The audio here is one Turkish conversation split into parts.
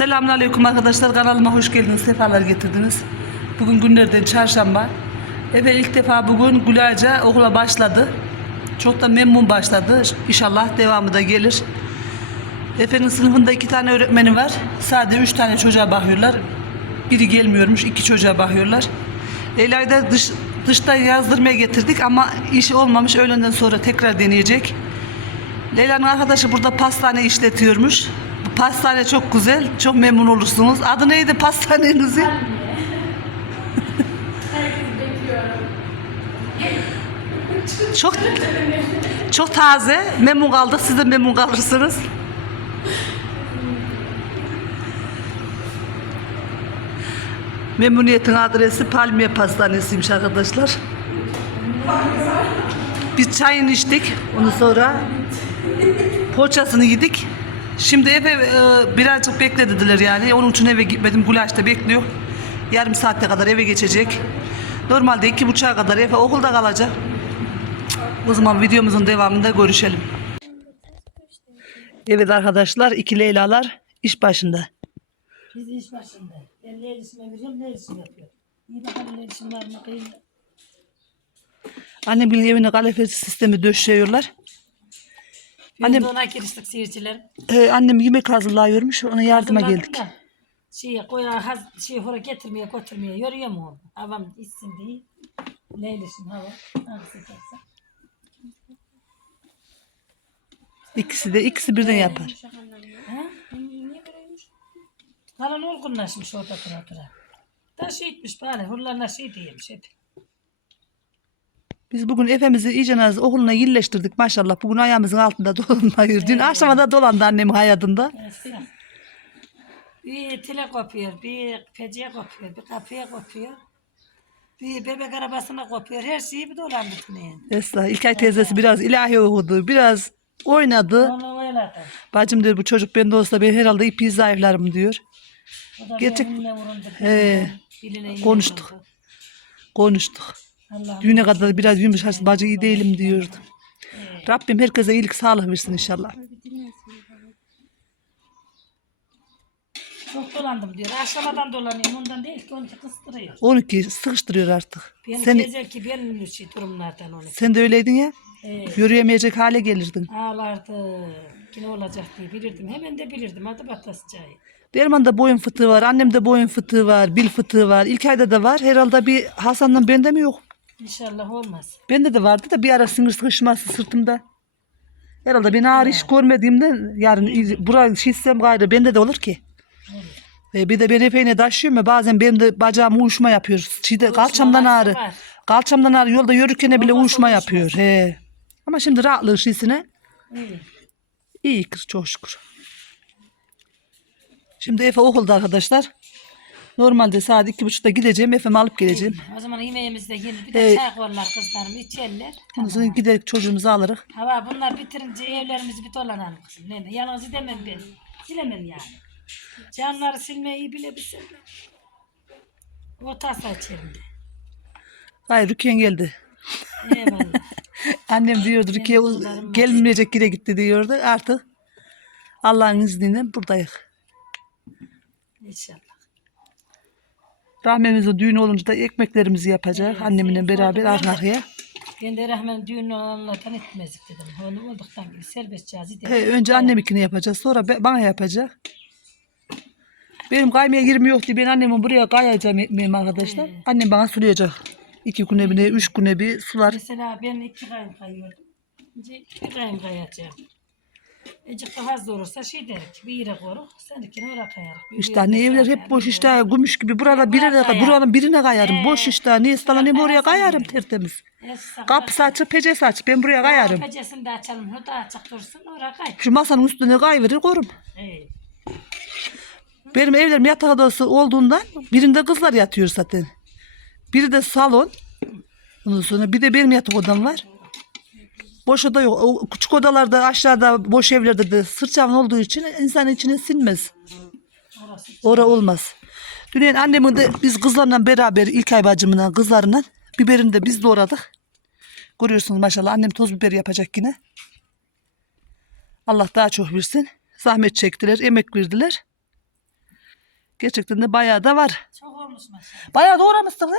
Selamünaleyküm arkadaşlar. Kanalıma hoş geldiniz. Sefalar getirdiniz. Bugün günlerden çarşamba. Evet ilk defa bugün Gülayca okula başladı. Çok da memnun başladı. İnşallah devamı da gelir. Efe'nin sınıfında iki tane öğretmeni var. Sadece üç tane çocuğa bakıyorlar. Biri gelmiyormuş, iki çocuğa bakıyorlar. Leyla'yı da dış, dışta yazdırmaya getirdik ama işi olmamış. Öğlenden sonra tekrar deneyecek. Leyla'nın arkadaşı burada pastane işletiyormuş. Pastane çok güzel, çok memnun olursunuz. Adı neydi pastanenizin? Çok çok taze, memnun kaldık. Siz de memnun kalırsınız. Memnuniyetin adresi Palmiye Pastanesi'ymiş arkadaşlar. Biz çayını içtik. Ondan sonra poğaçasını yedik. Şimdi eve e, birazcık beklediler yani. Onun için eve gitmedim. Gulaş da bekliyor. Yarım saatte kadar eve geçecek. Normalde iki buçuğa kadar eve okulda kalacak. O zaman videomuzun devamında görüşelim. Evet arkadaşlar iki Leyla'lar iş başında. Biz iş başında. Ben ne iletişime veriyorum, ne iletişim yapıyor. İyi bakalım ne iletişim var mı, kıyım. Annemin evine kalorifer sistemi döşüyorlar. Annem- Annem. ona giriştik seyirciler. Ee, annem yemek hazırlıyormuş. Ona yardıma Hazırladım geldik. da, Şey, koyar, haz, şey, hora getirmeye, götürmeye, yoruyor mu onu? Havam içsin diye. Ne iletişim hava? Hangisi? İkisi de ikisi birden yapar. Ha? Niye böyleymiş? Kalan olgunlaşmış orada tura tura. Da şey etmiş bari, hurlarına şey diyemiş hep. Biz bugün Efe'mizi iyice okuluna yerleştirdik maşallah. Bugün ayağımızın altında dolanıyor. Dün akşama dolandı annemin hayatında. Mesela. Bir tile kopuyor, bir peceye kopuyor, bir kapıya kopuyor. Bir bebek arabasına kopuyor. Her şeyi bir dolandı tüneyin. Esra İlkay teyzesi biraz ilahi okudu. Biraz oynadı. Onu oynadı. Bacım diyor bu çocuk bende olsa ben herhalde ipi zayıflarım diyor. O da Gerçek-. Biline yine Konuştuk. vuruldu. Konuştuk. Allah'ım. Düğüne kadar biraz yumuşak bacı iyi değilim diyordu. Rabbim herkese iyilik sağlık versin inşallah. Çok dolandım diyor. Aşamadan dolanıyorum. Ondan değil ki onu ki kıstırıyor. 12 sıkıştırıyor artık. Beni Sen, Sen... ki benim şey durumlardan onu. sen de öyleydin ya. Ee, Yürüyemeyecek hale gelirdin. ağlardı. Yine olacak diye bilirdim. Hemen de bilirdim. Adı batasıcağı. Derman'da boyun fıtığı var, annemde boyun fıtığı var, bil fıtığı var. İlkay'da da var. Herhalde bir Hasan'dan bende mi yok? İnşallah olmaz. Bende de vardı da bir ara sinir sıkışması sırtımda. Herhalde ben ağrı hiç görmediğimden yarın burayı şişsem gayrı bende de olur ki. Ve bir de ben epeyine taşıyorum ya bazen benim de bacağım uyuşma yapıyor. Şeyde, kalçamdan ağrı. var. Kalçamdan ağrı yolda yürürken bile uyuşma yapıyor. He. Ama şimdi rahatlığı şişine İyi. iyi kız çok şükür. Şimdi Efe okulda arkadaşlar. Normalde saat iki buçukta gideceğim. Efe'mi alıp geleceğim. O zaman yemeğimizi de yiyelim. Bir de Ee, çay koyarlar kızlarım içerler. Ondan sonra giderek çocuğumuzu alırız. Hava bunlar bitirince evlerimizi bir dolanalım kızım. Ne ne? Yalnız gidemem ben. Silemem yani. Canları silmeyi bile bilsem. O tasa içerimde. Hayır Rukiyen geldi. Eyvallah. Annem diyordu Rukiye kızlarım gelmeyecek yere gitti diyordu. Artık Allah'ın izniyle buradayız. İnşallah. Rahmemizin düğünü olunca da ekmeklerimizi yapacak. Annemle beraber arka arkaya. Ben de Rahman düğün olanlardan etmezdik dedim. Onu olduktan gibi serbest cazi dedim. He, önce anneminkini yapacağız. Sonra be- bana yapacak. Benim kaymaya yerim yok diye ben annemi buraya kayacağım ekmeğimi arkadaşlar. Annem bana sulayacak. İki güne bir, üç güne bir sular. Mesela ben iki kayım kayıyordum. Şimdi bir kayım kayacağım. Ecik fazla olursa şey derik. Bir yere koruk. Seninkini oraya kayarız. Bir İşte yere anne evler hep boş işte gümüş gibi. Burada birine, kayar. buranın birine kayarım. Boş işte. Niye salanayım Buraya oraya kayarım tertemiz. Kapısı açık, pecesi açık. Ben buraya kayarım. Pecesini de açalım. O da açık dursun. Oraya kay. Şu masanın üstüne kayverir korum. Ee, Benim evlerim yatak odası olduğundan birinde kızlar yatıyor zaten. Biri de salon. Ondan sonra bir de benim yatak odam var. Boş oda yok. O küçük odalarda aşağıda boş evlerde de sırçavun olduğu için insan içine sinmez. Ora olmaz. Dün annemin de biz kızlarla beraber İlkay bacımla kızlarla biberini de biz doğradık. Görüyorsunuz maşallah annem toz biber yapacak yine. Allah daha çok versin. Zahmet çektiler, emek verdiler. Gerçekten de bayağı da var. Çok olmuş maşallah. Bayağı doğramışsınız?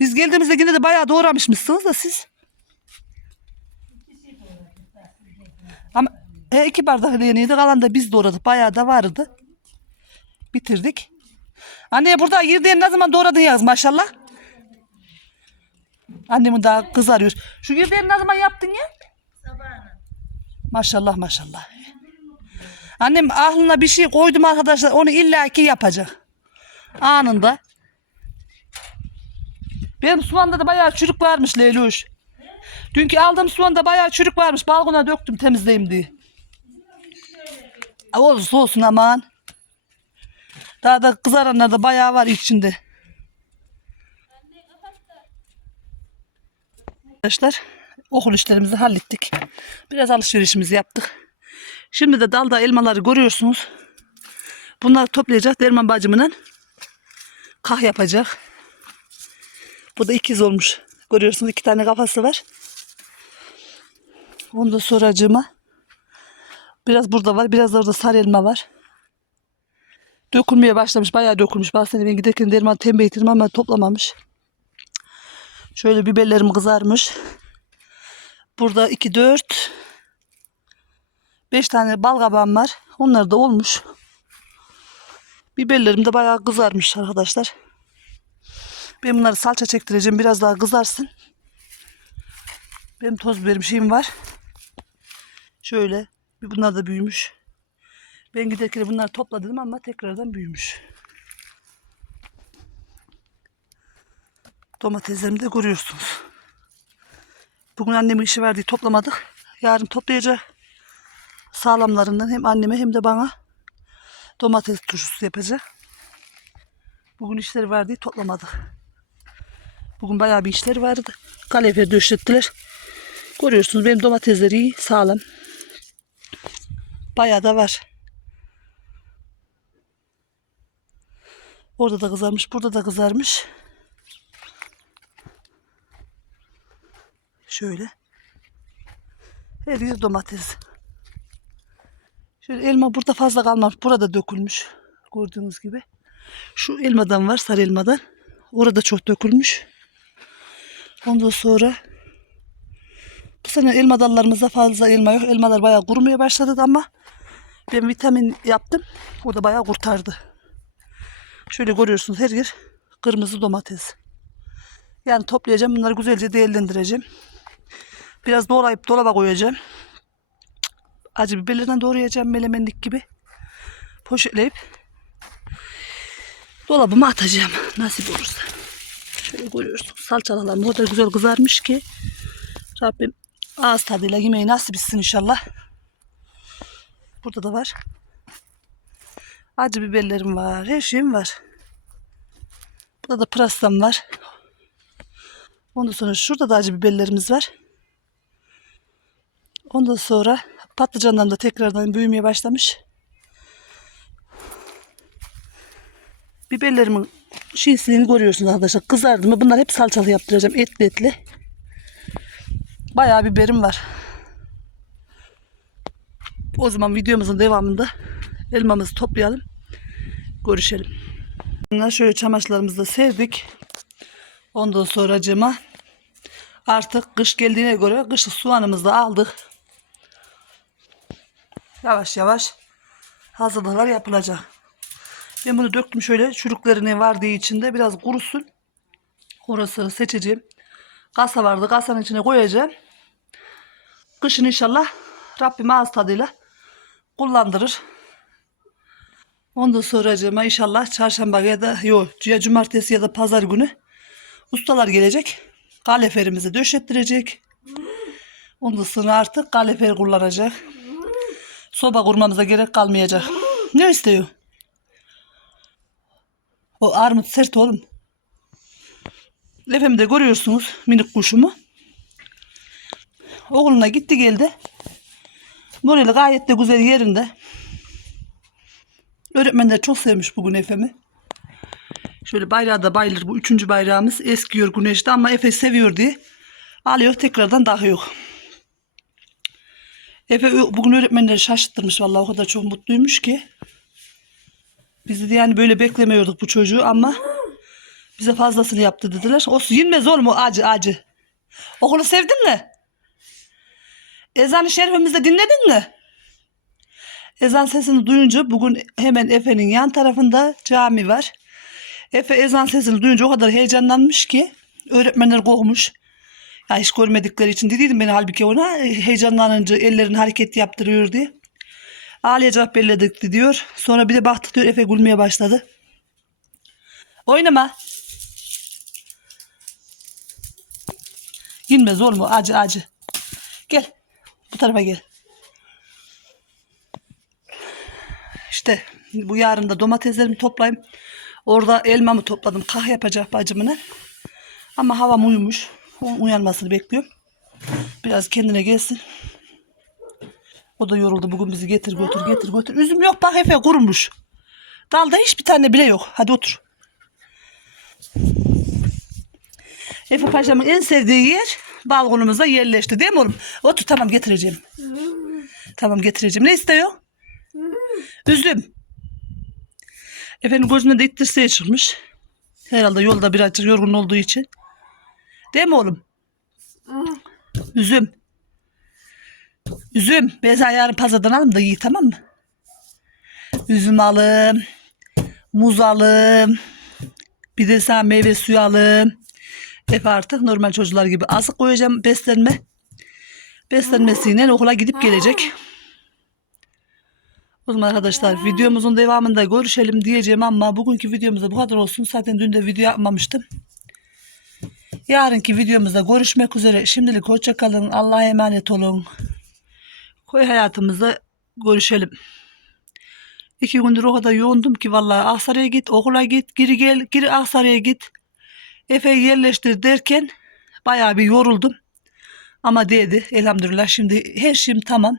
Biz geldiğimizde yine de bayağı doğramışmışsınız da siz. Ama e, iki bardak yeniydi. Kalan da biz doğradık. Bayağı da vardı. Bitirdik. Anne burada girdiğin ne zaman doğradın yaz maşallah. Annemin daha kızarıyor. Şu girdiğin ne zaman yaptın ya? Maşallah maşallah. Annem aklına bir şey koydum arkadaşlar. Onu illaki yapacak. Anında. Benim soğanda da bayağı çürük varmış Leyluş. Dünkü aldığım soğanda bayağı çürük varmış. Balkona döktüm temizleyeyim diye. Olsun olsun aman. Daha da kızaranlar da bayağı var içinde. Arkadaşlar okul işlerimizi hallettik. Biraz alışverişimizi yaptık. Şimdi de dalda elmaları görüyorsunuz. Bunları toplayacak Derman bacımla kah yapacak. Bu da ikiz olmuş. Görüyorsunuz iki tane kafası var. Onu da soracağıma. Biraz burada var. Biraz da orada sarı elma var. Dökülmeye başlamış. Bayağı dökülmüş. Bazen ben giderken derman tembih ettim ama toplamamış. Şöyle biberlerim kızarmış. Burada 2, 4, 5 tane bal var. Onlar da olmuş. Biberlerim de bayağı kızarmış arkadaşlar. Ben bunları salça çektireceğim. Biraz daha kızarsın. Benim toz biberim şeyim var. Şöyle. Bunlar da büyümüş. Ben giderken bunları topladım ama tekrardan büyümüş. Domateslerimi de görüyorsunuz. Bugün annemin işi verdiği toplamadık. Yarın toplayacak. Sağlamlarından hem anneme hem de bana domates turşusu yapacak. Bugün işleri verdiği toplamadık. Bugün bayağı bir işler vardı. Kalefer döşettiler. Görüyorsunuz benim domatesleri iyi, sağlam. Bayağı da var. Orada da kızarmış, burada da kızarmış. Şöyle. Her yer domates. Şöyle elma burada fazla kalmamış. Burada dökülmüş. Gördüğünüz gibi. Şu elmadan var, sarı elmadan. Orada çok dökülmüş. Ondan sonra bu sene elma dallarımızda fazla elma yok. Elmalar bayağı kurumaya başladı ama ben vitamin yaptım. O da bayağı kurtardı. Şöyle görüyorsunuz her yer kırmızı domates. Yani toplayacağım. Bunları güzelce değerlendireceğim. Biraz doğrayıp dolaba koyacağım. Acı biberlerden doğrayacağım melemenlik gibi. Poşetleyip dolabıma atacağım. Nasip olursa. Şöyle görüyorsunuz. Salçalarım o kadar güzel kızarmış ki. Rabbim ağız tadıyla yemeği nasip etsin inşallah. Burada da var. Acı biberlerim var. Her şeyim var. Burada da pırasam var. Ondan sonra şurada da acı biberlerimiz var. Ondan sonra patlıcandan da tekrardan büyümeye başlamış. Biberlerimin şişliğini görüyorsunuz arkadaşlar. Kızardı mı bunlar hep salçalı yaptıracağım. Etli etli. Bayağı biberim var. O zaman videomuzun devamında elmamızı toplayalım. Görüşelim. Şöyle çamaşırlarımızı da serdik. Ondan sonra cıma artık kış geldiğine göre kışlık soğanımızı da aldık. Yavaş yavaş hazırlıklar yapılacak. Ben bunu döktüm şöyle çürüklerini vardığı içinde biraz kurusun. Orası seçeceğim. Kasa vardı. Kasanın içine koyacağım. Kışın inşallah Rabbim ağız tadıyla kullandırır. Ondan sonra inşallah çarşamba ya da yok ya cumartesi ya da pazar günü ustalar gelecek. Kaleferimizi döşettirecek. Ondan sonra artık kalefer kullanacak. Soba kurmamıza gerek kalmayacak. Ne istiyor? O armut sert oğlum. Efendim görüyorsunuz minik kuşumu. Oğluna gitti geldi. Morali gayet de güzel yerinde. Öğretmenler çok sevmiş bugün Efe'mi. Şöyle bayrağı da bayılır. Bu üçüncü bayrağımız eskiyor güneşte ama Efe seviyor diye alıyor tekrardan takıyor. Efe ö- bugün öğretmenleri şaşırttırmış vallahi o kadar çok mutluymuş ki. Biz de yani böyle beklemiyorduk bu çocuğu ama bize fazlasını yaptı dediler. O yenmez oğlum o acı acı. Okulu sevdin mi? Ezan-ı şerifimizi dinledin mi? Ezan sesini duyunca bugün hemen Efe'nin yan tarafında cami var. Efe ezan sesini duyunca o kadar heyecanlanmış ki öğretmenler kovmuş. Ya hiç görmedikleri için dediydim ben halbuki ona e, heyecanlanınca ellerini hareket yaptırıyor diye. Ağlayacak belledik diyor. Sonra bir de baktı diyor Efe gülmeye başladı. Oynama. Yenmez oğlum o acı acı. Gel. Bu tarafa gel. İşte bu yarın da domateslerimi toplayayım. Orada elmamı topladım. Kah yapacak bacımına. Ama havam uyumuş. Onun uyanmasını bekliyorum. Biraz kendine gelsin. O da yoruldu. Bugün bizi getir götür getir götür. Üzüm yok bak Efe kurumuş. Dalda hiçbir tane bile yok. Hadi otur. Efe Paşa'mın en sevdiği yer balkonumuza yerleşti değil mi oğlum? Otur tamam getireceğim. Tamam getireceğim. Ne istiyor? Üzüm. Efendim gözüne de ittirseğe çıkmış. Herhalde yolda birazcık yorgun olduğu için. Değil mi oğlum? Üzüm. Üzüm. Ben sana yarın pazardan alırım da iyi tamam mı? Üzüm alım. Muz alım. Bir de sana meyve suyu alım. Hep artık normal çocuklar gibi azık koyacağım beslenme. Beslenmesiyle okula gidip gelecek. O zaman arkadaşlar videomuzun devamında görüşelim diyeceğim ama bugünkü videomuzda bu kadar olsun. Zaten dün de video yapmamıştım. Yarınki videomuzda görüşmek üzere. Şimdilik hoşça kalın. Allah'a emanet olun. Koy hayatımızda görüşelim. İki gündür o kadar yoğundum ki vallahi Aksaray'a git, okula git, geri gel, geri Aksaray'a git. Efe'yi yerleştir derken bayağı bir yoruldum. Ama değdi elhamdülillah. Şimdi her şeyim tamam.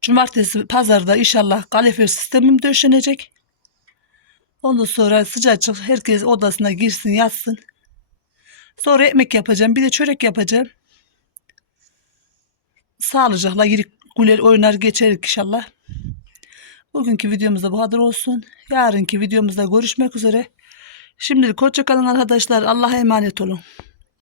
Cumartesi pazarda inşallah kalifer sistemim döşenecek. Ondan sonra sıcacık herkes odasına girsin yatsın. Sonra ekmek yapacağım. Bir de çörek yapacağım. Sağlıcakla girip güler oynar geçer inşallah. Bugünkü videomuzda bu kadar olsun. Yarınki videomuzda görüşmek üzere. Şimdilik hoşça kalın arkadaşlar. Allah'a emanet olun.